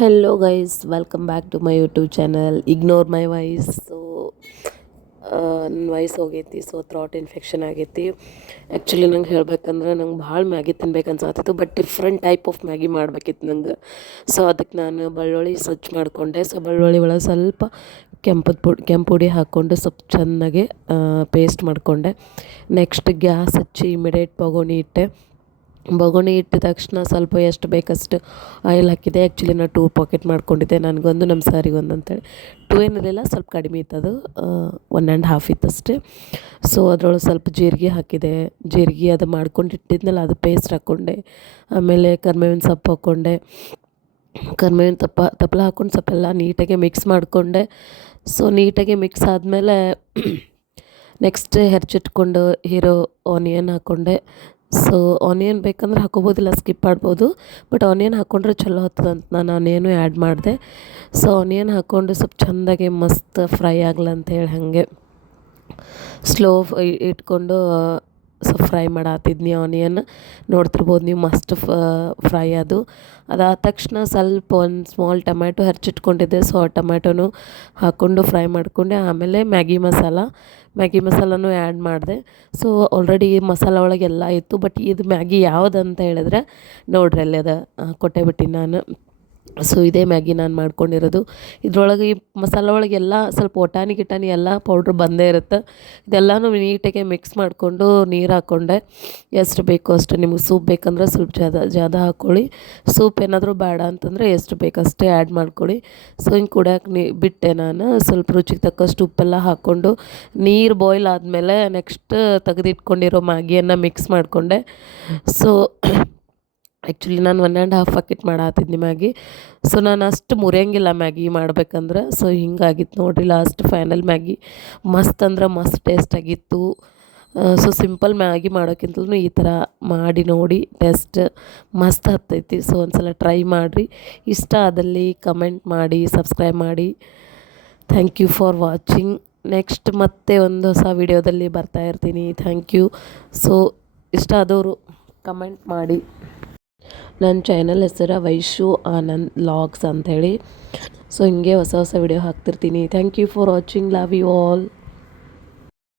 Hello guys, welcome back to my YouTube channel. Ignore my voice. ನನ್ನ voice ಹೋಗೈತಿ. Throat infection ಆಗೈತಿ. Actually ನಂಗೆ ಹೇಳ್ಬೇಕಂದ್ರೆ ನಂಗೆ ಭಾಳ ಮ್ಯಾಗಿ ತಿನ್ಬೇಕು ಅನ್ಸಾತಿತ್ತು, but different type of Maggi ಮಾಡ್ಬೇಕಿತ್ತು ನಂಗೆ. ಅದಕ್ಕೆ ನಾನು ಬೆಳ್ಳುಳ್ಳಿ ಸ್ವಚ್ಛ ಮಾಡಿಕೊಂಡೆ. ಬೆಳ್ಳುಳ್ಳಿ ಒಳಗೆ ಸ್ವಲ್ಪ ಕೆಂಪು ಪುಡಿ ಹಾಕ್ಕೊಂಡು ಸ್ವಲ್ಪ ಚೆನ್ನಾಗಿ ಪೇಸ್ಟ್ ಮಾಡಿಕೊಂಡೆ. ನೆಕ್ಸ್ಟ್ ಗ್ಯಾಸ್ ಹಚ್ಚಿ ಇಮಿಡಿಯೇಟ್ ಬೊಗೋಣಿ ಇಟ್ಟ ತಕ್ಷಣ ಸ್ವಲ್ಪ ಎಷ್ಟು ಬೇಕಷ್ಟು ಆಯಿಲ್ ಹಾಕಿದೆ. ಆ್ಯಕ್ಚುಲಿ ನಾನು 2 ಪಾಕೆಟ್ ಮಾಡ್ಕೊಂಡಿದ್ದೆ, ನನಗೊಂದು ನಮ್ಮ ಸಾರಿಗೊಂದು ಅಂತೇಳಿ. 2 ಏನಿರಲಿಲ್ಲ, ಸ್ವಲ್ಪ ಕಡಿಮೆ ಇತ್ತದು, 1.5 ಇತ್ತಷ್ಟೇ. ಅದ್ರೊಳಗೆ ಸ್ವಲ್ಪ ಜೀರಿಗೆ ಹಾಕಿದೆ. ಜೀರಿಗೆ ಅದು ಮಾಡ್ಕೊಂಡು ಇಟ್ಟಿದ್ನಲ್ಲ, ಅದು ಪೇಸ್ಟ್ ಹಾಕ್ಕೊಂಡೆ. ಆಮೇಲೆ ಕರಿಬೇವಿನ ಸೊಪ್ಪು ಹಾಕ್ಕೊಂಡೆ. ಕರಿಬೇವಿನ ತಪ್ಪಲ ಹಾಕ್ಕೊಂಡು ಸ್ವಲ್ಪ ಎಲ್ಲ ನೀಟಾಗಿ ಮಿಕ್ಸ್ ಮಾಡಿಕೊಂಡೆ. ನೀಟಾಗಿ ಮಿಕ್ಸ್ ಆದಮೇಲೆ ನೆಕ್ಸ್ಟ್ ಹೆಚ್ಚಿಟ್ಕೊಂಡು ಆನಿಯನ್ ಹಾಕ್ಕೊಂಡೆ. ಆನಿಯನ್ ಬೇಕಂದ್ರೆ ಹಾಕೋಬೋದಿಲ್ಲ, ಸ್ಕಿಪ್ ಮಾಡ್ಬೋದು. ಬಟ್ ಆನಿಯನ್ ಹಾಕ್ಕೊಂಡ್ರೆ ಚಲೋ ಆಗ್ತದಂತ ನಾನು ಆನಿಯನು ಆ್ಯಡ್ ಮಾಡಿದೆ. ಆನಿಯನ್ ಹಾಕ್ಕೊಂಡು ಸ್ವಲ್ಪ ಚೆಂದಾಗಿ ಮಸ್ತ್ ಫ್ರೈ ಆಗ್ಲ ಅಂತೇಳಿ ಹಾಗೆ ಸ್ಲೋ ಇಟ್ಕೊಂಡು ಸ್ವಲ್ಪ ಫ್ರೈ ಮಾಡತ್ತಿದ್ನಿ. ಆನಿಯನ್ ನೋಡ್ತಿರ್ಬೋದು ನೀವು, ಮಸ್ತ್ ಫ್ರೈ ಅದಾದ ತಕ್ಷಣ ಸ್ವಲ್ಪ ಒಂದು ಸ್ಮಾಲ್ ಟೊಮ್ಯಾಟೊ ಹೆಚ್ಚಿಟ್ಕೊಂಡಿದ್ದೆ. ಆ ಟೊಮ್ಯಾಟೊನು ಹಾಕ್ಕೊಂಡು ಫ್ರೈ ಮಾಡಿಕೊಂಡೆ. ಆಮೇಲೆ ಮ್ಯಾಗಿ ಮಸಾಲನೂ ಆ್ಯಡ್ ಮಾಡಿದೆ. ಆಲ್ರೆಡಿ ಮಸಾಲ ಒಳಗೆಲ್ಲ ಇತ್ತು. ಬಟ್ ಇದು ಮ್ಯಾಗಿ ಯಾವುದಂತ ಹೇಳಿದ್ರೆ ನೋಡ್ರಿ, ಅಲ್ಲಿ ಅದು ಕೊಟ್ಟೆ ಬಿಟ್ಟಿನಿ ನಾನು. ಇದೇ ಮ್ಯಾಗಿ ನಾನು ಮಾಡ್ಕೊಂಡಿರೋದು. ಇದ್ರೊಳಗೆ ಈ ಮಸಾಲ ಒಳಗೆಲ್ಲ ಸ್ವಲ್ಪ ಗಿಟಾಣಿ ಎಲ್ಲ ಪೌಡ್ರ್ ಬಂದೇ ಇರುತ್ತೆ. ಇದೆಲ್ಲನೂ ನೀಟಾಗಿ ಮಿಕ್ಸ್ ಮಾಡಿಕೊಂಡು ನೀರು ಹಾಕ್ಕೊಂಡೆ. ಎಷ್ಟು ಬೇಕೋ ಅಷ್ಟು. ನಿಮ್ಗೆ ಸೂಪ್ ಬೇಕಂದ್ರೆ ಸ್ವಲ್ಪ ಜಾದ ಹಾಕ್ಕೊಳ್ಳಿ. ಸೂಪ್ ಏನಾದರೂ ಬೇಡ ಅಂತಂದರೆ ಎಷ್ಟು ಬೇಕಷ್ಟೇ ಆ್ಯಡ್ ಮಾಡ್ಕೊಳ್ಳಿ. ಹಿಂಗೆ ಕುಡಿಯೋಕೆ ಬಿಟ್ಟೆ ನಾನು. ಸ್ವಲ್ಪ ರುಚಿಗೆ ತಕ್ಕಷ್ಟು ಉಪ್ಪೆಲ್ಲ ಹಾಕ್ಕೊಂಡು ನೀರು ಬಾಯ್ಲ್ ಆದಮೇಲೆ ನೆಕ್ಸ್ಟ್ ತೆಗೆದಿಟ್ಕೊಂಡಿರೋ ಮ್ಯಾಗಿಯನ್ನು ಮಿಕ್ಸ್ ಮಾಡಿಕೊಂಡೆ. ಆ್ಯಕ್ಚುಲಿ ನಾನು 1.5 ಪಾಕೆಟ್ ಮಾಡತ್ತಿದ್ನಿ ಮ್ಯಾಗಿ. ನಾನು ಅಷ್ಟು ಮುರಿಯಂಗಿಲ್ಲ ಮ್ಯಾಗಿ ಮಾಡ್ಬೇಕಂದ್ರೆ. ಹಿಂಗಾಗಿತ್ತು ನೋಡಿರಿ. ಲಾಸ್ಟ್ ಫೈನಲ್ ಮ್ಯಾಗಿ ಮಸ್ತ್ ಅಂದ್ರೆ ಮಸ್ತ್ ಟೇಸ್ಟಾಗಿತ್ತು. ಸಿಂಪಲ್ ಮ್ಯಾಗಿ ಮಾಡೋಕ್ಕಿಂತಲೂ ಈ ಥರ ಮಾಡಿ ನೋಡಿ, ಟೇಸ್ಟ್ ಮಸ್ತ್ ಹತ್ತೈತಿ. ಒಂದು ಸಲ ಟ್ರೈ ಮಾಡಿರಿ. ಇಷ್ಟ ಆದಲ್ಲಿ ಕಮೆಂಟ್ ಮಾಡಿ, ಸಬ್ಸ್ಕ್ರೈಬ್ ಮಾಡಿ. Thank you for watching. Next ಮತ್ತೆ ಒಂದು ಹೊಸ ವಿಡಿಯೋದಲ್ಲಿ ಬರ್ತಾ ಇರ್ತೀನಿ. Thank you. ಇಷ್ಟ ಆದವರು ಕಮೆಂಟ್ ಮಾಡಿ. ನನ್ನ ಚಾನಲ್ ಹೆಸರು ವೈಶು ಆನಂದ್ ಲಾಗ್ಸ್ ಅಂಥೇಳಿ. ಹಿಂಗೆ ಹೊಸ ವಿಡಿಯೋ ಹಾಕ್ತಿರ್ತೀನಿ. Thank you for watching. Love you all.